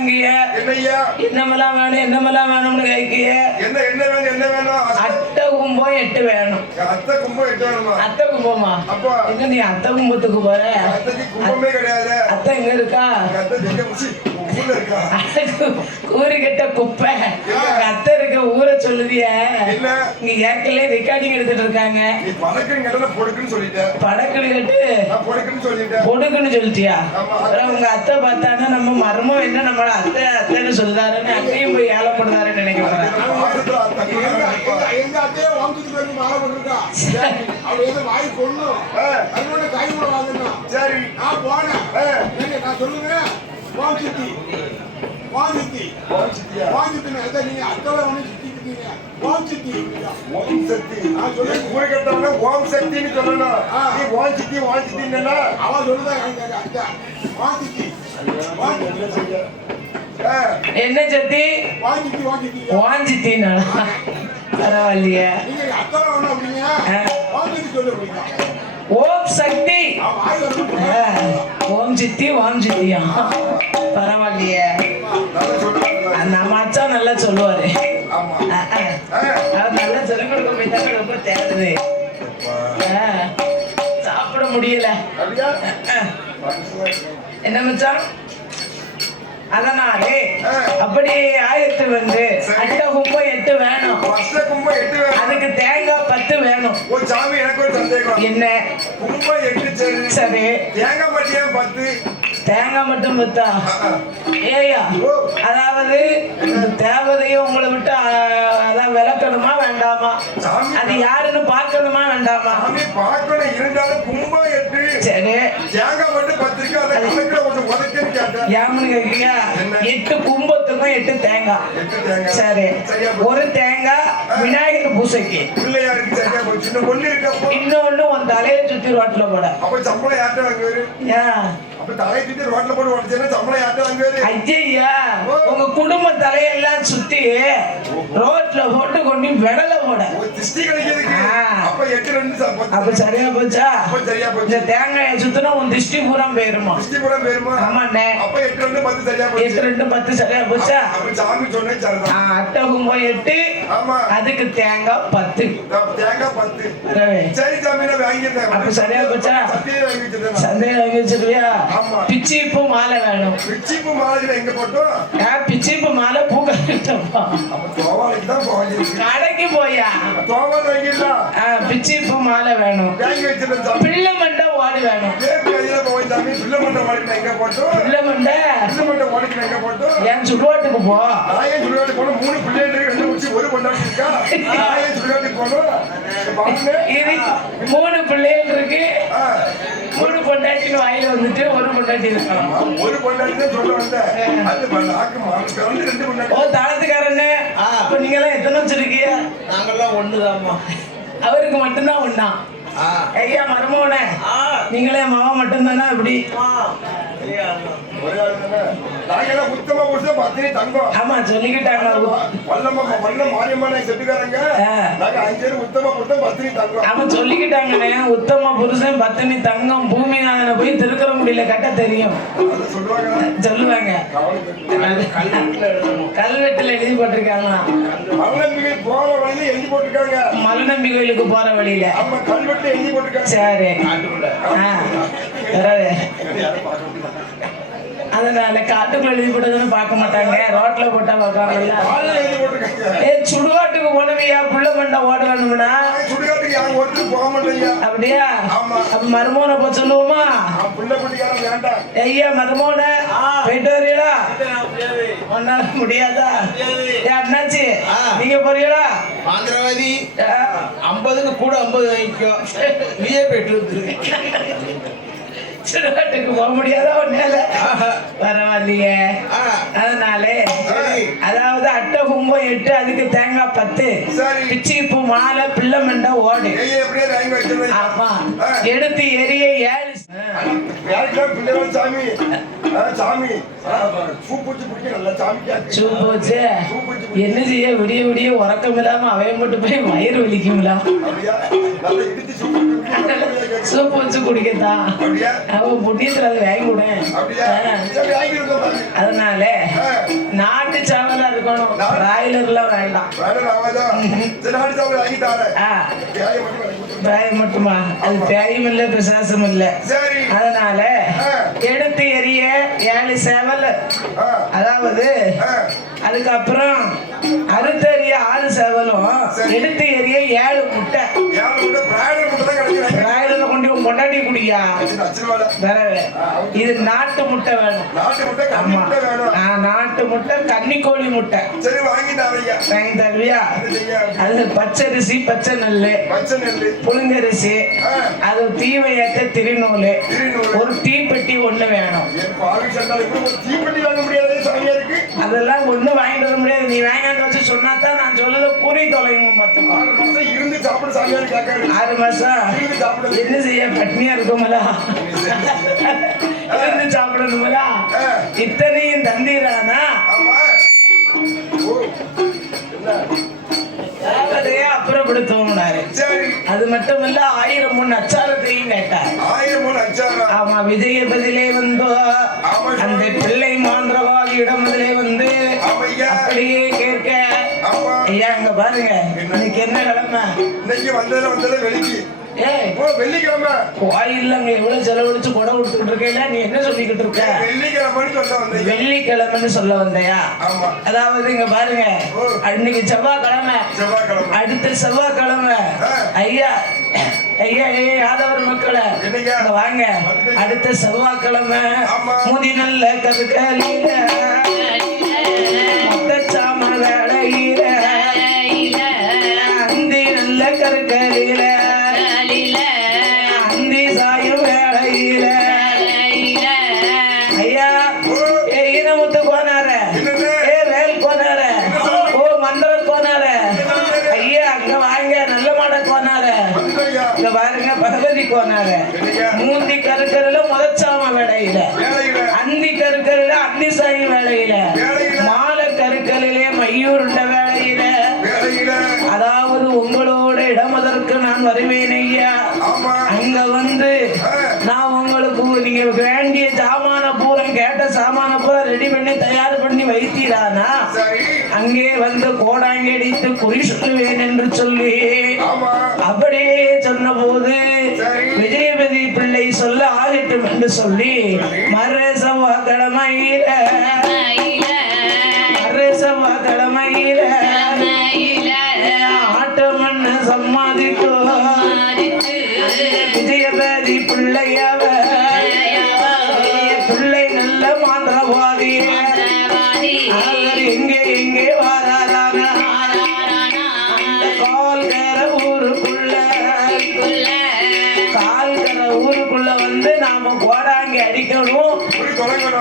வாங்கிய என்னமெல்லாம் வேணும் என்னமெல்லாம் வேணும்னு கேட்கிய. என்ன வேணும்? அத்தை கும்பம் 8 வேணும். அத்தை கும்பம் 8 வேணுமா? அத்தை கும்பமா? எங்க நீ அத்தை கும்பத்துக்கு போற? அத்தைக்கு கும்பமே கிடையாது. அத்தை எங்க இருக்கா? ஊரு கிட்ட குப்பை அத்தை இருக்க ஊரை சொல்லுதிய. இங்க ஏற்கனவே ரெக்கார்டிங் எடுத்துட்டு இருக்காங்க. படக்குன்னு கேட்டு பொடுக்குன்னு சொல்லிட்டியா? உங்க அத்தை பார்த்தானா நம்ம மர்மம் என்ன நம்மள அத்தை அத்தைன்னு சொல்றாருன்னு அத்தையும் போய் ஏழை போடுறாருன்னு நினைக்கிறேன். என்ன சத்தி வாஞ்சித்தின்னா பரவாயில்லையே. ஓம் சக்தி ஓம் சித்தி வாம் சித்தியா பரவாயில்லையே. நம்ம அச்சா நல்லா சொல்லுவாரு. அவர் நல்லா சொல்லிக் கொடுக்க போய் ரொம்ப தேடுது. சாப்பிட முடியல. என்ன மச்சான்? அதனாலே அப்படியே ஆயத்து வந்து அட்டை கும்பம் 8 வேணும். அதுக்கு தேங்காய் 10 வேணும். என்ன கும்பம் 8 சரி தேங்காய் மட்டும் 10. தேங்காய் மட்டும் 10. ஏயா அதாவது தேவதையும் உங்களை விட்டு அதான் விளக்கணுமா வேண்டாமா? அது யாருன்னு பார்க்கணுமா வேண்டாமா? பார்க்கணும். இருந்தாலும் கும்பம் 8 சரி தேங்காய் மட்டும் 10 இருக்கு. அதை கொஞ்சம் உதக்கின்னு கேட்டேன். ஏன்னு கேட்கியா? 8 கும்பத்துக்கும் 8 தேங்காய். சரி ஒரு தேங்காய் விநாயகர் பூசைக்கு. பிள்ளையாருக்கு சரியா போச்சு. இன்னொன்னு உன் தலையை சுத்தி ரோட்ல போட. அப்ப சம்பளம் யார்ட்ட வாங்குவாரு? அப்ப தலையை சுத்தி ரோட்ல போட்டு ஓடிச்சேன்னா சம்பளம் யார்ட்ட வாங்குவாரு? ஐயா உங்க குடும்ப தலையெல்லாம் சுத்தி ரோட்ல போட்டு கொண்டு விடல போட. திஷ்டி கிடைக்கிறதுக்கு. அப்ப 8 2 அப்ப சரியா போச்சா? அப்ப சரியா போச்சு. இந்த தேங்காயை சுத்தினா உன் திஷ்டி பூரா போயிருமா? திஷ்டி பூரா போயிருமா? ஆமாண்ணே. அப்ப 8 2 10 சரியா போச்சு. 8 2 10 சரியா போச்சா? அப்ப சாமி சொன்னேன் சரிதான். அட்டை கும்பம் 8. ஆமா அதுக்கு தேங்காய் 10. தேங்காய் 10. சரி சாமி நான் வாங்கிட்டேன். அப்ப சரியா போச்சா? சத்தியே வாங்கி வச்சிருக்கேன். சந்தையை வாங்கி வச்சிருவியா? பிச்சிப்பு மாலை வேணும். பிச்சிப்பு மாலை எங்க போட்டோம்? பிச்சிப்பு மாலை பூக்கட்டப்பா. அப்ப தோவாளைக்கு தான் போவாங்க. கடைக்கு போயா? தோவாளை வாங்கிடலாம். பிச்சிப்பு மாலை வேணும். வாங்கி வச்சிருக்கேன். பிள்ளை மண்டை ஓடி வேணும். பிள்ளை மண்டை ஓடிக்கு எங்க போட்டோம்? பிள்ளை மண்டை ஓடிக்கு எங்க போட்டோம்? என் சுடுவாட்டுக்கு போ. ஏன் சுடுவாட்டு போனோம்? 3 பிள்ளைகள் 2 முடிச்சு 1 கொண்டாடி இருக்கா. ஏன் சுடுவாட்டுக்கு போனோம்? 3 பிள்ளைகள் இருக்கு. 3 பொண்டாட்டின்னு வாயில வந்துட்டு 1 பொண்டாட்டி இருக்கலாம். 1 பொண்டாட்டி தான் சொல்ல வந்தேன். அது நாக்கு மார்க்கு 2 பொண்டாட்டி. ஓ தாளத்துக்காரண்ணே. அப்ப நீங்க எல்லாம் எத்தனை வச்சிருக்கீங்க? நாங்கெல்லாம் 1 தான்மா. அவருக்கு மட்டும்தான் 1. ஐயா மருமோனே நீங்களே மாவா மட்டும்தானா? இப்படி உத்தம புருஷன் பத்தினி தங்கம். ஆமா சொல்லிக்கிட்டாங்க. மாரியம்மன் செட்டுக்காரங்க நாங்க 5 பேர் உத்தம புருஷன் பத்தினி தங்கம். அவன் சொல்லிக்கிட்டாங்கண்ணே. உத்தம புருஷன் பத்தினி தங்கம் பூமிநாதனை போய் திருக்கிற முடியல கட்ட தெரியும் சொல்லுவாங்க. கல்வெட்டுல எழுதி போட்டிருக்காங்களா? மலநம்பிக்கை போற வழியில எழுதி போட்டிருக்காங்க. மலநம்பி கோயிலுக்கு போற வழியில கல்வெட்டுல எழுதி போட்டிருக்காங்க. சரி அதனால காட்டுக்குள்ள எழுதி போட்டதுன்னு பார்க்க மாட்டாங்க. ரோட்ல போட்டா பார்க்காங்கல்ல. சுடுகாட்டுக்கு போனவையா புள்ள மண்டை ஓட வேணும்னா? சுடுகாட்டுக்கு யாரும் ஒருத்தர் போக மாட்டேங்க. அப்படியா? அப்ப மருமோனை போய் சொல்லுவோமா? ஐயா மருமோனை போயிட்டு வரீங்களா? ஒன்னால முடியாதா? அண்ணாச்சி நீங்க போறீங்களா? ஆந்திரவாதி 50க்கு கூட 50 வாங்கிக்கோ. நீயே போயிட்டு வந்துரு. சுடுகாட்டுக்கு போக முடியாதா? ஒன்னால பரவாயில்லையே. அதனாலே அதாவது அட்டை கும்பம் 8 அதுக்கு தேங்காய் 10 பிச்சிப்பு மாலை பிள்ளை மண்டை ஓடு. ஆமா எடுத்து எரிய 7 சாமி சாமி என்ன செய்ய விடிய விடிய உறக்கம் இல்லாம அவையும் மட்டும் போய் வயிறு வலிக்குங்களா? சூப்பு வச்சு குடிக்கத்தான் அவன் புண்ணியத்துல அதை வாங்கி விட. அதனால கொடுக்கணும். பிராய்லர்லாம் வேண்டாம். ஆ, பிராயம் மட்டுமா? அது பிராயம் இல்ல, பிசாசம் இல்ல. அதனால எடுத்து எறிய 7 சேவல், அதாவது அதுக்கப்புறம் அறுத்தறிய 6 சேவலும், எடுத்து எறிய 7 முட்டை. பிராய்லர்ல கொண்டு கொண்டாடி குடியா வரவே. இது நாட்டு முட்டை வேணும். ஆமா, நாட்டு முட்டை, கன்னிக்கோழி முட்டை. வாங்கி தருவியா? அது பச்சரிசி, பச்சை நெல்லு, புழுங்கரிசி, அது தீவையத்த திருநூலு, ஒரு தீப்பெட்டி ஒண்ணு வேணும். அதெல்லாம் ஒண்ணு வாங்கிட்டு வர முடியாது. நீ வாங்கிட்டு வச்சு சொன்னாதான் நான் சொல்லத குறி தொலைங்க. மொத்தம் 6 மாசம் என்ன செய்ய? பட்னியா இருக்குமலா? இருந்து சாப்பிடணுமலா? இத்தனையும் தந்தீரானா? அப்புறப்படுத்தோம்னாரு. அது மட்டும் இல்ல, 1000 முன் அச்சாரத்தையும் கேட்டார். ஆமா, விஜயபதியிலே வந்தோ அந்த பிள்ளை மாந்திரவாதியிடம் வந்து அப்படியே கேட்க, ஐயா அங்க பாருங்க, இன்னைக்கு என்ன கிழமை? இன்னைக்கு வந்ததுல வெளிக்கு வெள்ளிக்கிழமை கோயில்ல அங்க எவ்வளவு செலவழிச்சு கொடை கொடுத்துட்டு இருக்கேன். நீ என்ன சொல்லிக்கிட்டு இருக்க? வெள்ளிக்கிழமைன்னு சொல்ல வந்தையா? அதாவது இங்க பாருங்க, அன்னைக்கு செவ்வாய்க்கிழமை, அடுத்த செவ்வாய்க்கிழமை. ஐயா ஐயா யாதவர் மக்களை வாங்க, அடுத்த செவ்வாய்க்கிழமை முதி நல்ல கருக்கலில மொத்தச்சாம வேலையில அந்தி நல்ல கருக்கலில அந்தி சாயும் வேலையில ஐயா ஈனமுத்து போனார, வேல் போனார, மந்திர போனார. ஐயா அங்க வாங்க, நல்ல மாட போனார. இங்க பாருங்க, பகவதி போனார. மூந்தி கருக்கருல முதச்சாம வேலையில, அந்தி கருக்கருல அந்தி சாயி வேலையில, மாலை கருக்கலிலே மையூருண்ட வேலையில. அதாவது உங்களோட இடமதற்கு நான் வருவேன் ஐயா. அங்க வந்து நான் உங்களுக்கு நீங்க வேண்டிய சாமான பூரம், கேட்ட சாமான பூரம் ரெடி பண்ணி தயார் பண்ணி வைத்தீரானா அங்கே வந்து கோடாங்கி அடித்து குறி சொல்லுவேன் என்று சொல்லி அப்படியே சொன்ன போது விஜயபதி பிள்ளை சொல்ல ஆகட்டும் என்று சொல்லி மறு செவ்வாய்க்கிழமையில ஆட்டமண்ணு சம்மாதித்தோ விஜயபதி பிள்ளையவ பிள்ளை நல்ல மாந்திரவாதி. அவர் எங்கே வாராரான அந்த கால்கர ஊருக்குள்ள வந்து நாம கோடாங்கி அடிக்கணும்,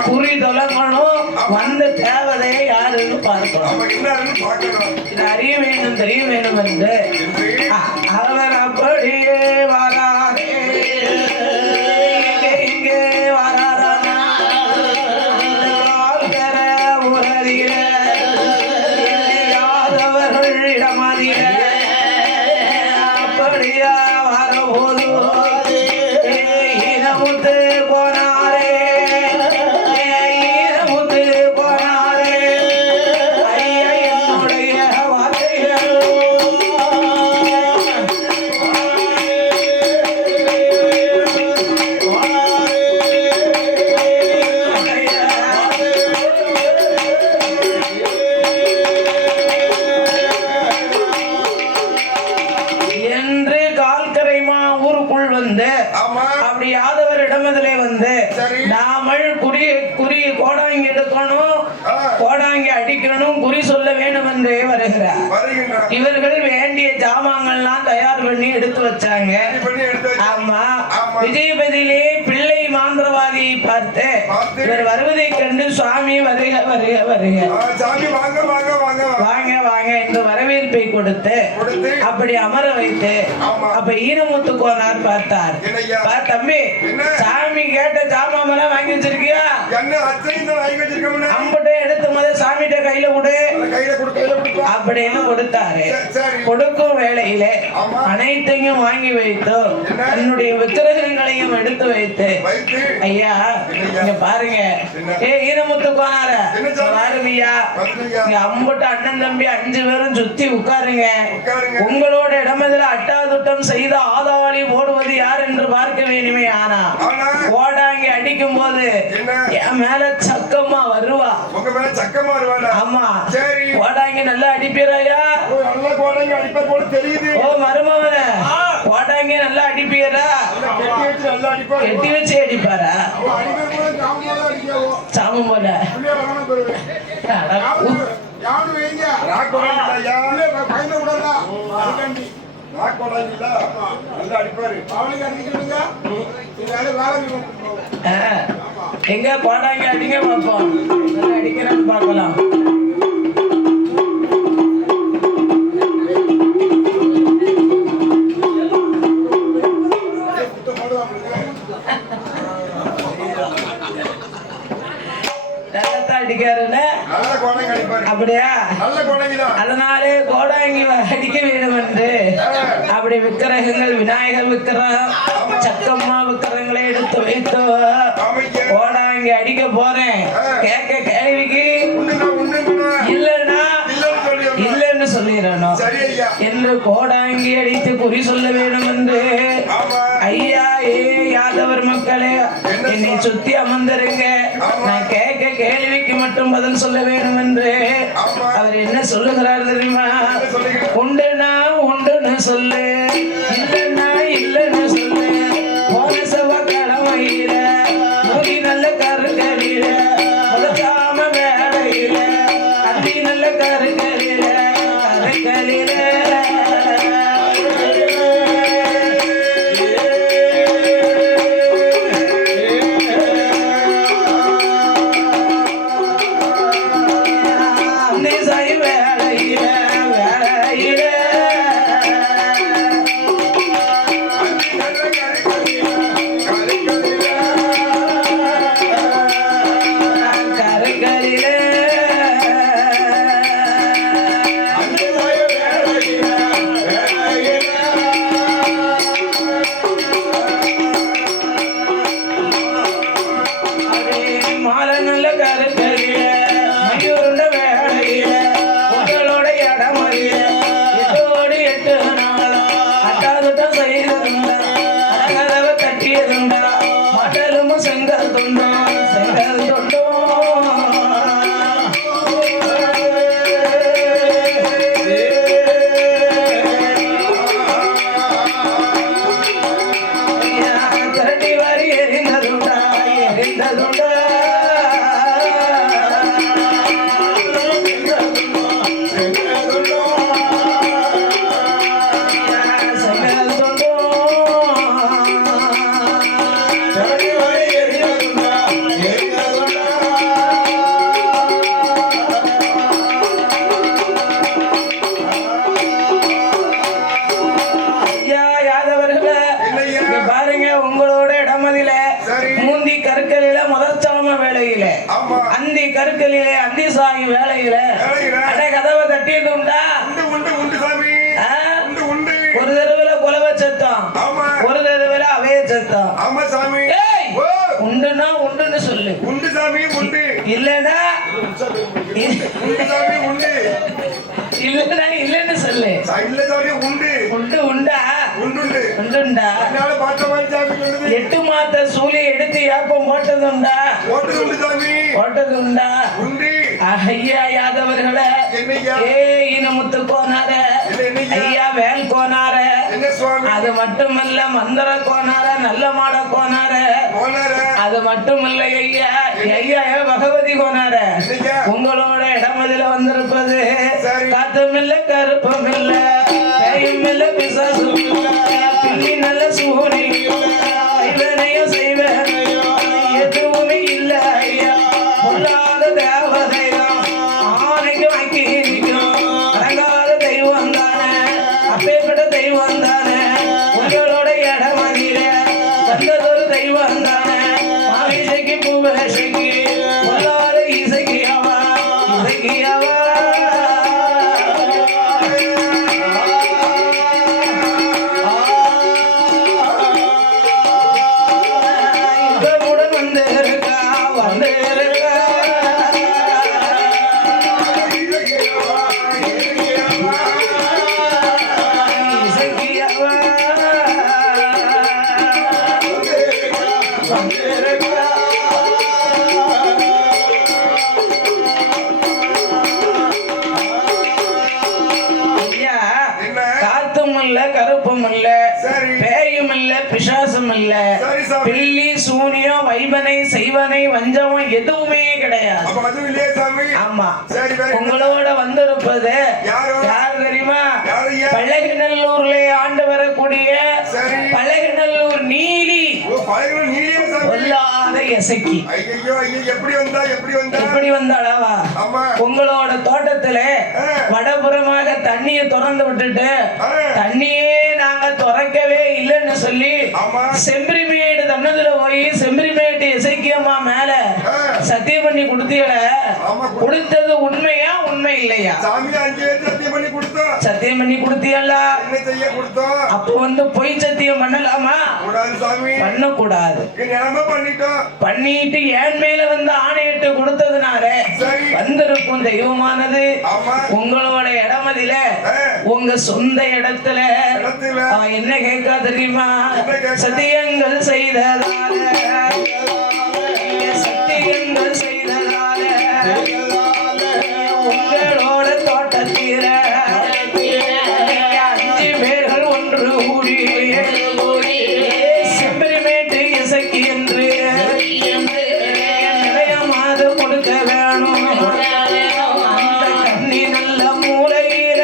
குறி தொலைக்கணும். வந்த தேவதையை யாருன்னு பார்க்கணும். இது அறிய வேண்டும், தெரிய வேண்டும் என்று அவர் அப்படியே வராரே. இங்கே வராரானா கால்கர உரதில யாதவர்கள் இடமதில அப்படியா வரபோது ஈனமுத்து போனாரே, ஈனமுத்து போனாரே. ஐயா என்னுடைய வார்த்தைகள் என்று கால்கரைமா ஊருக்குள் வந்து அப்படி யாதவர் இடமதிலே வந்து நாமல் குறி கோடாங்கி எடுக்கணும், கோடாங்கி அடிக்கணும், குறி சொல்ல வேண்டும் என்றே வருகிறார். இவர்கள் வேண்டிய ஜாமான்கள்லாம் தயார் பண்ணி எடுத்து வச்சாங்க. ஆமா, விஜயபதியிலே பிள்ளை மாந்திரவாதியை பார்த்து இவர் வருவதை கண்டு சுவாமி வருக வருக வருக வாங்க வாங்க என்று வரவேற்பை கொடுத்து அப்படி அமர வைத்து அப்ப ஈனமுத்து கோனார் பார்த்தார். தம்பி, சாமி கேட்ட ஜாமான் வாங்கி வச்சிருக்கியா? அம்பட்டை எடுத்து முதல் சாமிகிட்ட கையில கொடு அப்படின்னு கொடுத்தாரு. கொடுக்கும் வேளையில அனைத்தையும் வாங்கி வைத்து தன்னுடைய விக்கிரகங்களையும் எடுத்து வைத்து ஐயா இங்க பாருங்க, ஈனமுத்து கோனார வருதுயா. இங்க அம்புட்டு அண்ணன் தம்பி 5 பேரும் சுத்தி உட்காருங்க. உங்களோட இடமதில அட்டாதுட்டம் செய்த ஆதாளி ஓடுவது யார் என்று பார்க்க வேணுமே. ஆனா ஓடாங்க அடிக்கும் போது என் மேல சக்கமா வருவா. ஆமா ஓடாங்க நல்லா அடிப்பீராயா? ஓ மருமவன ஓடாங்க நல்லா அடிப்பீரா? கெட்டி வச்சு அடிப்பாரா? சாமம் போல எங்க போடாங்க அடிங்க பார்ப்போம். அடிக்கிறேன்னு பார்க்கலாம். அப்படியா? அதனாலே கோடாங்கி அடிக்க வேண்டும் என்று அப்படி விக்கிரகங்கள் விநாயகர் விக்கிரகம் சக்கம்மா விக்கிரகங்களை எடுத்து வைத்து கோடாங்கி அடிக்க போறேன். கேட்க கேள்விக்கு இல்லன்னா இல்லன்னு சொல்லிடணும் என்று கோடாங்கி அடித்து குறி சொல்ல வேண்டும் என்று ஐயா யாதவர் மக்களே என்னை சுத்தி அமர்ந்திருங்க. நான் கேட்க கேள்விக்கு மட்டும் பதில் சொல்ல வேண்டும் என்று அவர் என்ன சொல்லுகிறார் தெரியுமா? உண்டுனா உண்டுன்னு சொல்லு, இல்லன்னா இல்லன்னு சொல்லு. போன செவ்வாய்க்கிழமையில முடி நல்ல கருக்கறியில முதலாம வேலையில அடி நல்ல கருக்கறியில கருக்கறியில அந்தி கருக்கலிலே அந்தி சாகி வேலையில கதவை தட்டியது உண்டா? ஒரு தடவை கொலவ சத்தம், ஒரு தடவை அவைய சத்தம். உண்டுன்னா உண்டுன்னு சொல்லு. உண்டு சாமி உண்டு. இல்லன்னா இல்லன்னா இல்லன்னு சொல்லு. இல்ல சாமி உண்டு. உண்டு உண்டா? உண்டு உண்டுண்டா? 8 மாத்த சூழி எடுத்து ஏப்பம் போட்டதுண்டா? போட்டது உண்டா? ஐயா யாதவர்கள இனமுத்து கோனார ஐயா வேல் கோனார அது மட்டுமல்ல மந்திர கோனார நல்ல மாட கோனார அது மட்டுமல்ல ஐயா ஐயா பகவதி கோனார உங்களோட இடமதில வந்திருப்பது காத்தும் இல்ல கருப்பும் இல்ல கையும் இல்ல பிசாசும் இல்ல பிள்ளி நல்ல சூரி இவனையோ செய்வனையோ எதுவுமே இல்ல ஐயா பொல்லாத தேவதைதான் ஆணைக்கும் அக்கீரிக்கும் அடங்காத தெய்வம் தானே அப்பேற்பட்ட தெய்வம் தானே உங்களோட இடமதில வந்ததொரு தெய்வம் தானே மாவிசைக்கு பூவேசைக்கு பொல்லாத இசைக்கு அவா இசைக்கு அவா பேயும் இல்ல பிசாசும் இல்ல சரி சாமி. பில்லி சூனியம் வைபனை செய்வனை வஞ்சகம் எதுவுமே கிடையாது. அப்ப அதுவும் இல்லையே சாமி. ஆமா. சரி வேற என்ன? உங்களோட வந்திருப்பது யாரோ? யார் தெரியுமா? யாரு ஐயா? பழகிநல்லூர்ல ஆண்டு வரக்கூடிய சரி. பழகிநல்லூர் நீலி ஓ பழகுன நீலியே சாமி. கொல்லாத இசைக்கு ஐயோ ஐயோ எப்படி வந்தா எப்படி வந்தா? எப்படி வந்தாளவா? ஆமா. உங்களோட தோட்டத்துல வடபுறமாக தண்ணியை திறந்து விட்டுட்டு தண்ணியே நாங்க திறக்கவே இல்லைன்னு சொல்லி ஆமா. செம்பரிமேடு தன்னதுல போய் செம்பரிமேட்டு இசைக்கியம்மா மேல சத்தியம் பண்ணி கொடுத்தீங்கள, ஆமா. கொடுத்தது உண்மையா உண்மை இல்லையா? சாமி 5 பேர் சத்தியம் பண்ணி கொடுத்தோம். சத்தியம் பண்ணி கொடுத்தீங்களா? என்ன செய்ய கொடுத்தோம்? அப்போ பொய் சத்தியம் பண்ணலாமா? கூடாது சாமி. பண்ணக்கூடாது. நிலைமை பண்ணிட்டோம். பண்ணிட்டு என் மேல வந்து ஆணையிட்டு கொடுத்ததுனால சரி. வந்திருக்கும் தெய்வமானது ஆமா. உங்களோட இடமதில உங்க சொந்த இடத்துல அவன் என்ன கேட்கா தெரியுமா? சத்தியங்கள் செய்ததால சத்தியங்கள் செய்ததால உங்களோட தோட்டத்தீர 5 பேர்கள் ஒன்று கூடி செம்பரிமேட்டு இசைக்கு என்று நிலையமாது கொடுக்க வேணும். அந்த கண்ணி நல்ல மூலையில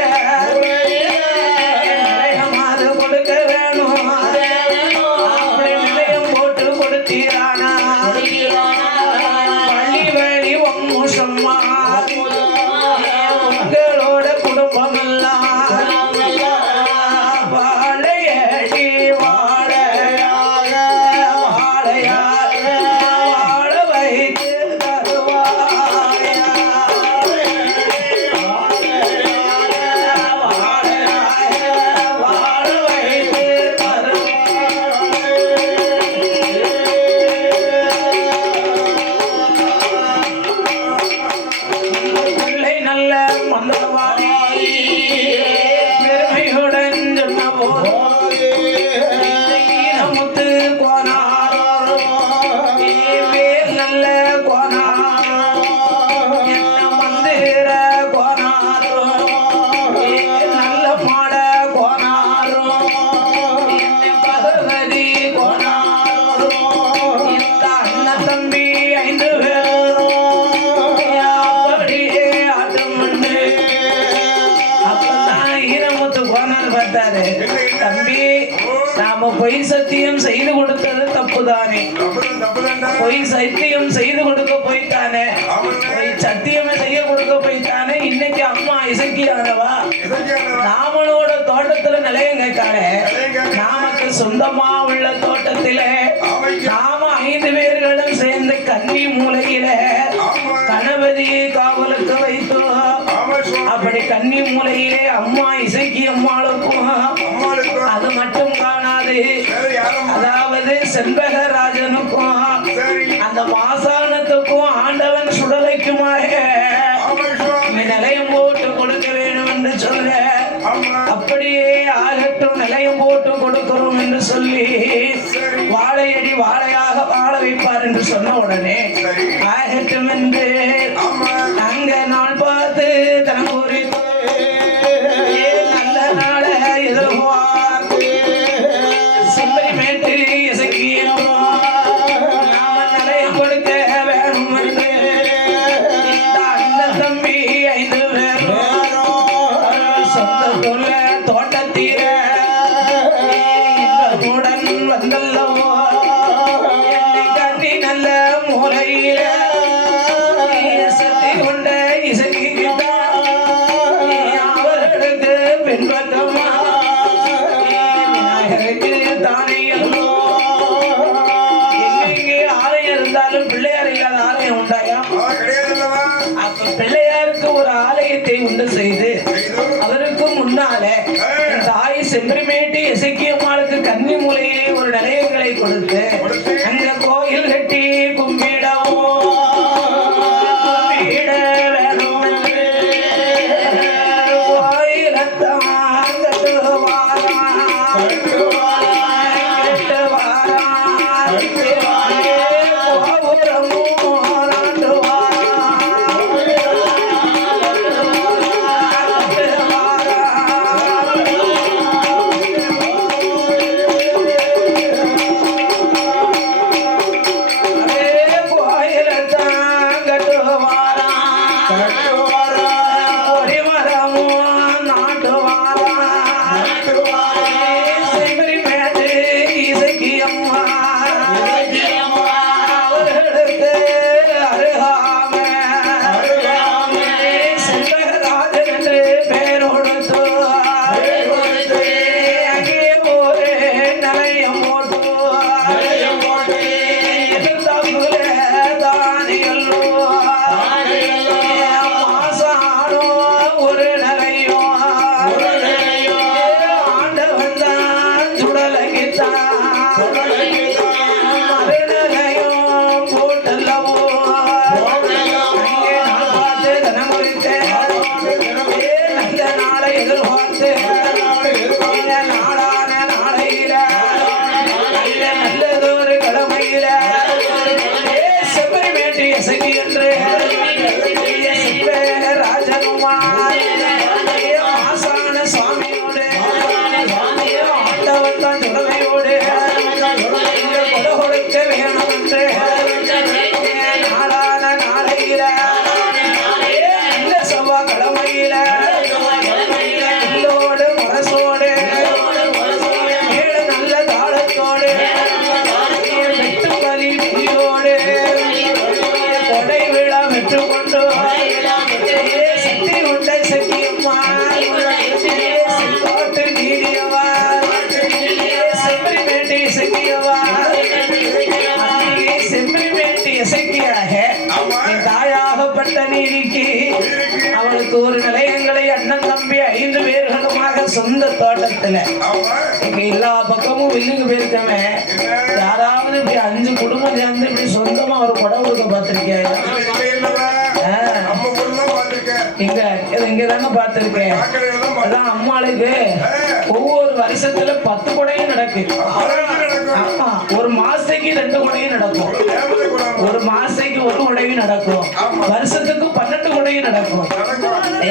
நிலையமாது கொடுக்க வேணும். அப்படி நிலையம் போட்டு கொடுத்தீரானா பள்ளி வழி ஒம்முஷம்மா உங்களோட குடும்பம் எல்லாம் வாழையடி வாழையாக வாழையாக வாழ வைத்து தருவாயா வாழையாக வாழ வைத்து பிள்ளை நல்ல மந்தவாதி பெருமையுடன் சொன்ன போது முத்து கோனார் வேல் நல்ல கோனார் என்ன மந்திர கோனார் நல்ல மாட கோனார் என்ன பகவதி கோனார் இந்த அண்ணன் தம்பி 5 பேரும் அப்படியே ஆட்டம் பண்ணு. அப்பதான் ஈரமுத்து கோனார் பார்த்தாரு, தம்பி நாம பொய் சத்தியம் செய்து கொடுத்தது தப்புதானே, தப்புதான் தப்புதான்டா. பொய் சத்தியம் செய்து கொடுக்க போய்த்தானே, பொய் சத்தியம் செய்ய கொடுக்க போய்த்தானே. இன்னைக்கு அம்மா இசைக்கியானவா இசைக்காரவா? நாமளோட தோட்டத்துல நிலையம் கேட்காளே, நாமக்கு சொந்தமா உள்ள தோட்டத்தில நாம 5 பேர்களும் சேர்ந்து கன்னி மூலையில ஆமா. கணபதியை காவலுக்கு வைத்தோம். ஆமா சுவாமி. அப்படி கன்னி மூலையிலே அம்மா இசைக்கு அம்மாளுக்கும் அம்மாளுக்கும் அது மட்டும் காணாது, வேற யாரும் அதாவது செண்பகராஜனுக்கும் சரி. அந்த மாசானத்துக்கும் ஆண்டவன் சுடலைக்குமாக ஆமா சுவாமி. நிலையம் போட்டு கொடுக்க வேண்டும் என்று சொல்ல, ஆமா. அப்படியே ஆகட்டும் நிலையம் போட்டு கொடுக்கிறோம் என்று சொல்லி சரி. வாழையடி வாழையாக வாழ வைப்பார் என்று சொன்ன உடனே சரி. ஆகட்டும் என்று ஆமா. நாங்க நாள் பார்த்து தனம் குறித்து நல்ல நாள எதிர்பார்த்து செம்பரிமேட்டு இசைக்கியோ நாம நிலையம் கொடுக்க வேணும் என்று இந்த அண்ணன் தம்பி 5 பேரும் சொந்தத்துள்ள தோட்டத்தீர இன்பமுடன் வந்தல்லவோ என்னை கண்ணி நல்ல மூலையில சக்தி கொண்ட இசைக்கிட்டா அவர்களுக்கு பின்பக்கமா விநாயகருக்கு தானே அல்லோ. எங்கெங்கே ஆலயம் இருந்தாலும் பிள்ளையார் இல்லாத ஆலயம் உண்டாயா? கிடையாதுல்லவா? அப்ப பிள்ளையாருக்கு ஒரு ஆலயத்தை உண்டு செய்து செய்து. அவருக்கு முன்னாலே தாய் செம்பரிமேட்டு இசைக்கியம்மாளுக்கு கன்னி மூலையிலே ஒரு நிலையங்களை கொடுத்து அங்க கோயில் கட்டி கும்பிடவோ கும்பிட வேணும் என்று கோயிலத்தான் கட்டுவாராம். கோபுரமும் நாட்டுவாராம். கொடிமரமும் நாட்டு வாரா செம்பரி மேட்டு இசைக்கு அம்மா அவர்களுக்கு அருகாம செல்வராஜன் என்று பேர் கொடுத்து அங்கே ஒரு நிலையம் போட்டு எதிர்த்தாப்புல தானியல்லோ மாசானோ ஒரு நிலையம் ஆண்டவன் தான் சுடலகித்தான் மறுநிலையம் போட்டல்லவோ அங்கே நான் பார்த்து தனம் குறித்தேன் நல்ல நாளை எதிர்பார்த்து இந்த நாளான நாளையில நல்ல நல்லதொரு கிழமையில செப்பரி மேட்டி இசைக்கு என்று ராஜகுமார் மாசான சுவாமியோடு ஆண்டவன் தான் துறவையோடு கொடு கொடுக்க வேணும் என்று நாளான நாளையில நல்ல செவ்வாய்க்கிழமையில இல்லோடு மனசோடு ஏழு நல்ல தாளத்தோடு வெட்டு பலி புலியோடு கொடை விழா வெற்று கொண்டு சக்தி உண்டை சக்கியம்மா செங்காட்டு நீடியவா செம்பரி மேட்டி இசைக்கியவா செம்பரி மேட்டி இசைக்கியாக என் தாயாகப்பட்ட நீதிக்கு அவளுக்கு ஒரு நிலையங்களை அண்ணன் தம்பி 5 பேர்களுமாக சொந்த தோட்டத்துல இங்க எல்லா பக்கமும் வில்லுங்க போயிருக்கவே யாராவது இப்படி 5 குடும்பம் சேர்ந்து இப்படி சொந்தமா ஒரு குடம் கொடுக்க பார்த்திருக்கேன் இங்க இங்கதாங்க பார்த்திருக்கேன் அதான் அம்மாளுக்கு ஒவ்வொரு வருஷத்துல 10 குடையும் நடக்கு ஆமா ஒரு மாசத்துக்கு 2 குடையும் நடக்கும் ஒரு மாசத்துக்கு ஒரு குடையும் நடக்கும் வருஷத்துக்கு 12 குடையும் நடக்கும்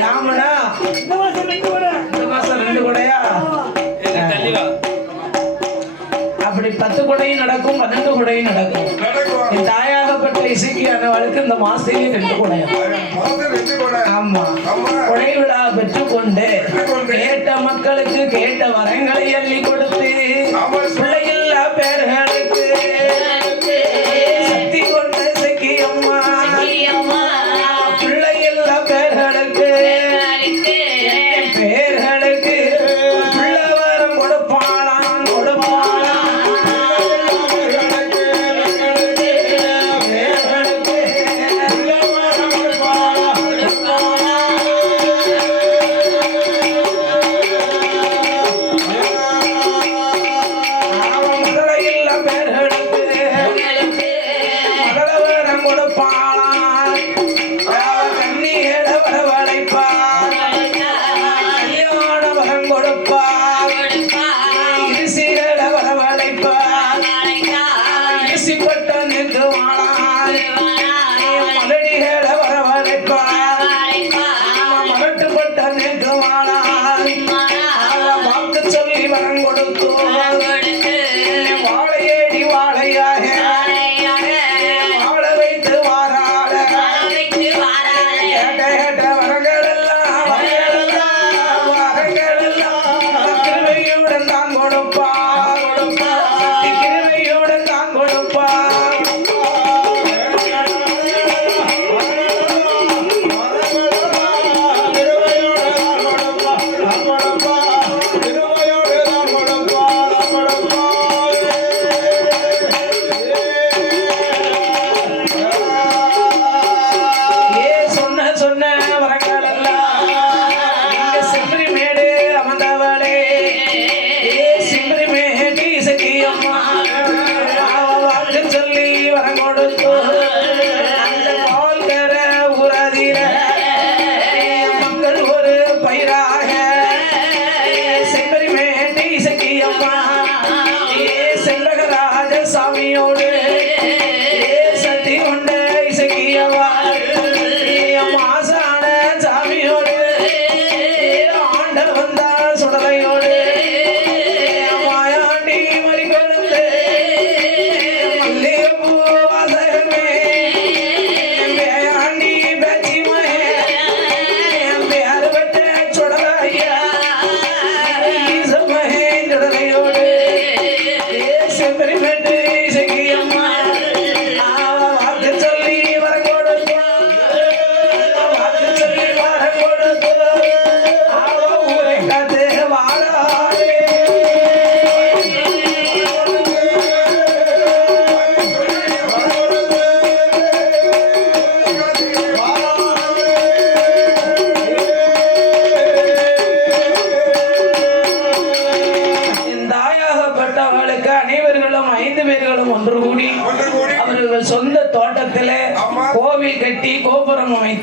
யாமனா இந்த மாசம் 2 குடையா அப்படி 10 குடையும் நடக்கும் 12 குடையும் நடக்கும் என் தாயாகப்பட்ட இசைக்கியானவளுக்கு இந்த மாசத்துக்கு 2 குடையும் ஆமா கொடை விழா பெற்றுக்கொண்டு கேட்ட மக்களுக்கு கேட்ட வரங்களை அள்ளி கொடுத்து பிள்ளையில்லா பேர்களுக்கு சக்தி கொண்ட சக்கியம்மா பிள்ளையில்லா பேர்களுக்கு பேர்களுக்கு பிள்ளவரம் கொடுப்பாளாம் கொடுப்பாளாம் அவன் முதலையில்லா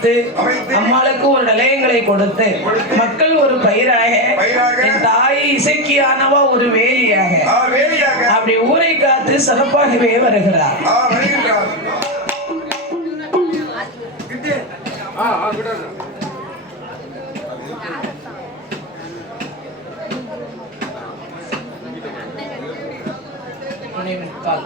அமைத்து அம்மாளுக்கு ஒரு நிலையங்களை கொடுத்து மக்கள் ஒரு பயிராக என் தாயை இசைக்கியானவா ஒரு வேலியாக அப்படி ஊரை காத்து சிறப்பாகவே வருகிறார். கால்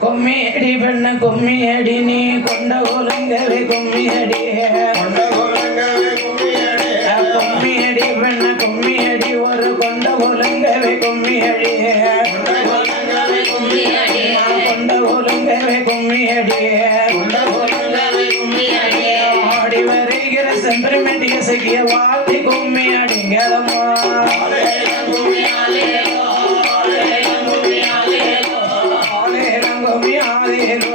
கும்மியடி பெண்ண கும்மியடி நீ கொண்ட ஒழுங்கவே கும்மியடி கும்மியடி பெண்ண கும்மியடி ஒரு கொண்ட ஒழுங்கவே கும்மியடி கொண்ட ஒழுங்கவே கும்மியடி ஆடி வருகிற செம்பரிமெட்டி இசைக்கிய வாட்டி கும்மி அடிங்கலம்மா கும்மி ஆலேலோ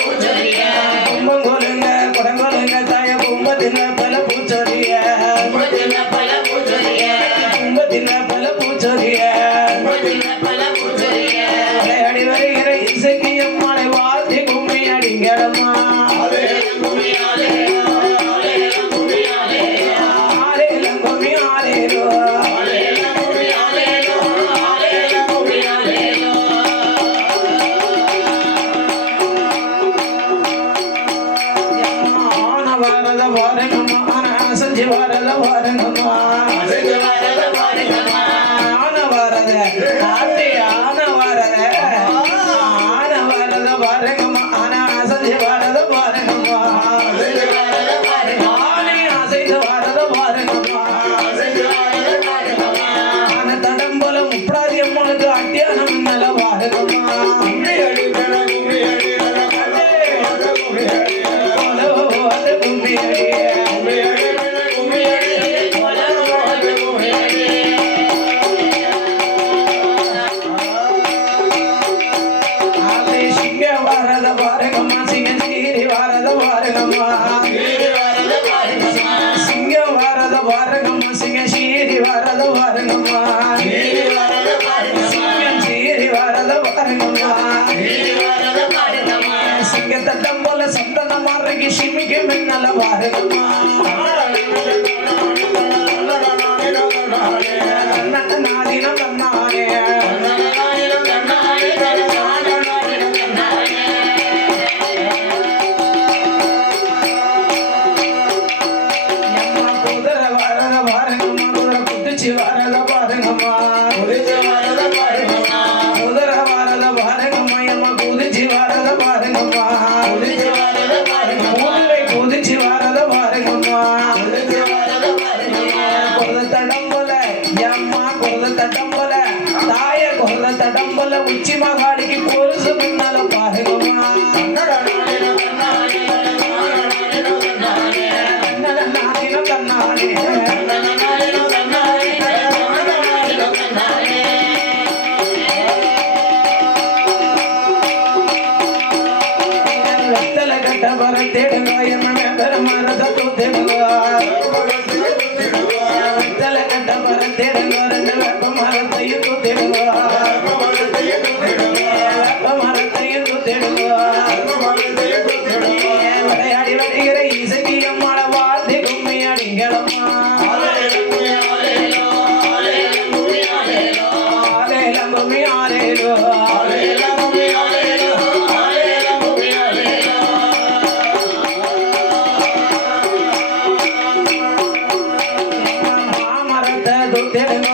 பூச்சொரிய கும்பங்கொலுங்க குடங்கொலுங்க தாய கும்பத்தின பல பூச்சொரிய கும்பத்தின பல பூச்சொரிய அடி வருகிற இசைக்கு எம்மாளை வாழ்த்தி கும்மி அடிங்கடம்மா ஆலேலம் கும்மி ஆலேலோ வரத வாரங்கம்மா செஞ்சு வரத வாரங்கம்மா ஆன வரத ஆட்டி ஆன வரத ஆன வரத வாரங்கம்மா ஆனா செஞ்சு வரத வாரங்கம்மா ஆனே அசைந்து வரத வாரங்கம்மா ஆன தடம்பல முப்படாதி அம்மாளுக்கு அட்டியானம் நல்ல வாரங்கம்மா சிங்கம் வரத வாரங்கம்மா சிங்க சீரி வரத வாரங்கம்மா சிங்கம் சீரி வரத வாரங்கம்மா சிங்க தட்டம் போல சந்தன மாறகி சிமிக்கு மின்னல வாரங்கம்மா நாதினம் தன்னானே வரத பாருங்கம்மா குதிர வரத பாருங்கம்மா அம்மா குதிச்சு வரத பாருங்கம்மா குதிரை குதிச்சு வரத பாருங்கம்மா குரத தடம்பல அம்மா குரத தடம்பல தாய குரத தடம்பல உச்சி மகாடிக்கு பொருசு முன்னால பாருங்கம்மா தன்னானே தேடுங்க என்ன மரத தூத்திடுங்க வெத்தல கட்ட மர தேடுங்க ரெண்டு வெப்ப மரத்தையும் தூத்திடுங்க வெப்ப மரத்தையும் தூத்திடுங்க விளையாடி வருகிற இசைக்கு அம்மாட வாழ்த்தி கும்மி அடிங்களம்மா ஆலேலம் கும்மி ஆலேலோ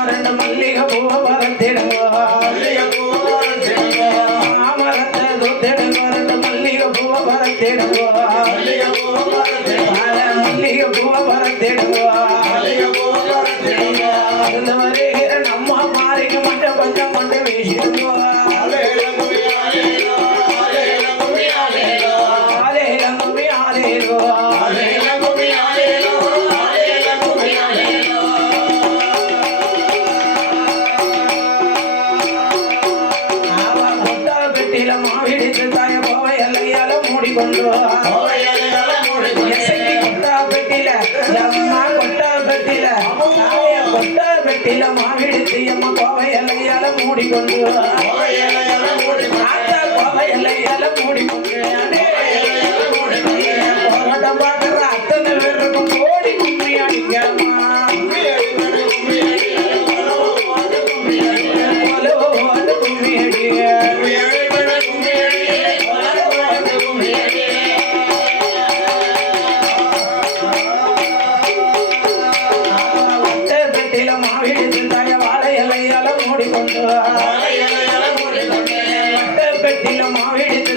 ரெண்டு மல்லிகை பூவ வரத்திடுங்க மாமரத்தை தூத்திடுங்க ரெண்டு மல்லிகை பூவ வரத்திடுங்க மல்லிகை பூவ வரத்திடுங்க இருந்து வருகிற நம்ம மாறிக்கு மட்டும் கொஞ்சம் கொண்டு வீசிடுங்க ஆலேலம் கும்மி ஆலேலோ மாவிடித்து தாய கோவை எல்லையால மூடிக்கொண்டு இசைக்கு கொட்டா பெட்டில அம்மா கொட்டா பெட்டில தாய கொட்டா பெட்டில மாவிடித்து அம்மா கோவை எல்லையால மூடிக்கொண்டு ஆத்தா கோவை எல்லையால மூடிக்கொண்டு போராட்டம் பார்க்கற அத்தனை பேருக்கும் கோடி கும்மி அடிக்கம்மா கும்மி அடிய மாவிடித்து தாய வாழை எல்லையால மூடிக்கொண்டு பெட்டில மாவிடித்து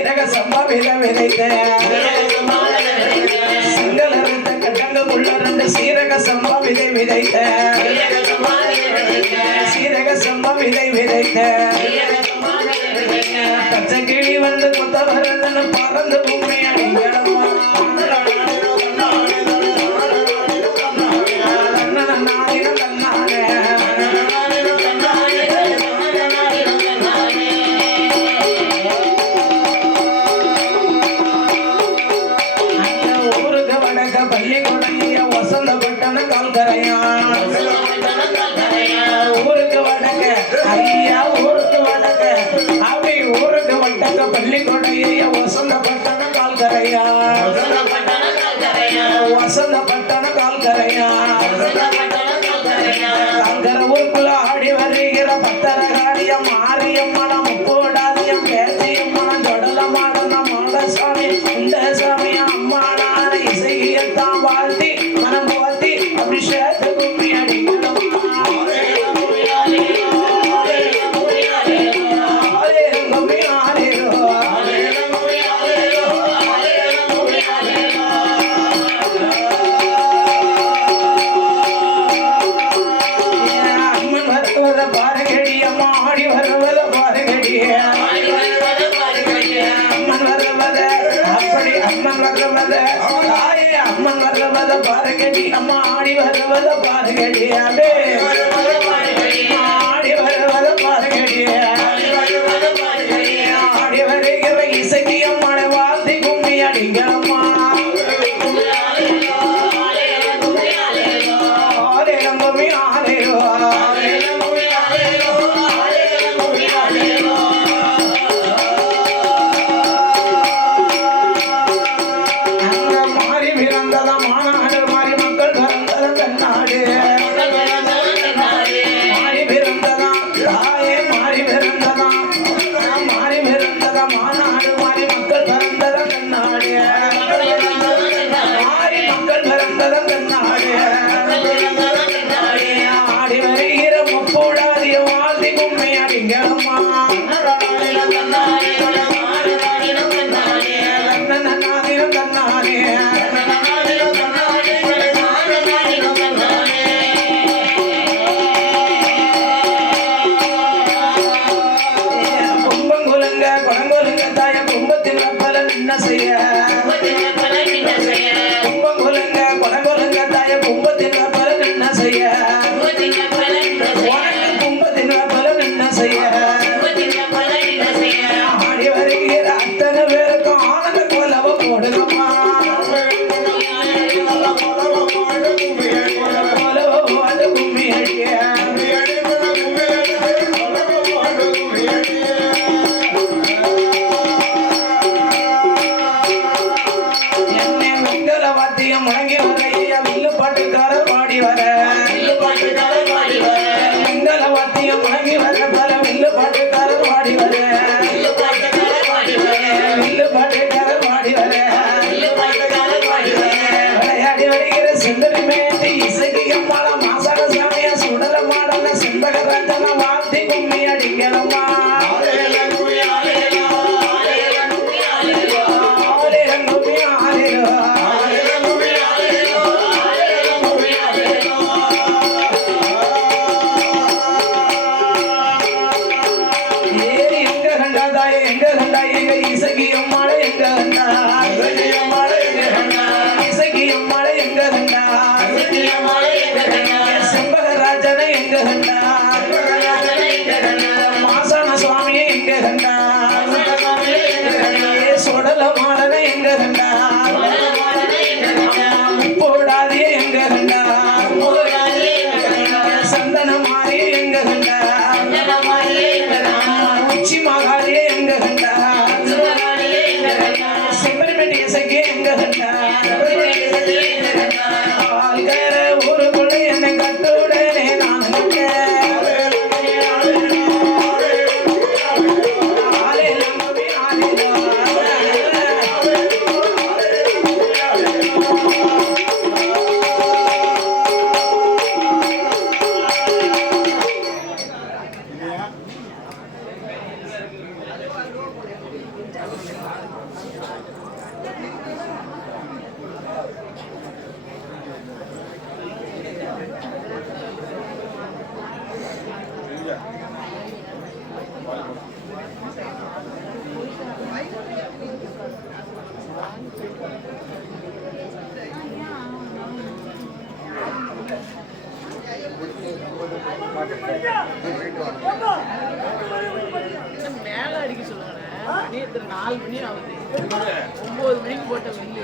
சீரக சம்பா விதை விதைத்த சிங்கள கட்டங்க உள்ள ரெண்டு சீரக சம்பா விதை விதைத்த சீரக சம்பா விதை விதைத்த பச்சை கிளி வந்து கொத்த வரதன்னு பறந்து பூமி அடிங்களம்மா பள்ளிக்கொடைய வசந்த பட்டண கால்கரையா வசந்த பட்டண கால்கரையா கால்கர ஊருக்குள்ள ஆடி வருகிற பத்தரகாடிய மாரியம்மன முப்போடாதியம் பேத்தியம்மன ஜொடலமான மாடசாமி இந்த சாமி அம்மானான இசையத்தான் வாழ்த்தி மனம் வாழ்த்தி அபிஷேக கும்மி அடிக்கணும் அம்மன் வர்றவத பாருங்கடி அம்மா ஆடி வருவத பாருங்கடி ஆடி வருவத பாருங்கடி ஆடி வருகிற இசைக்கு அம்மாளை வாழ்த்தி கும்மி அடிங்கம்மா ஆலேலம் கும்மி ஆலேலோ மேல அடிக்க சொல்லுங்க. மணி எத்தனை? 4 மணி ஆகுது. 9 மணிக்கு போட்ட வெள்ளி.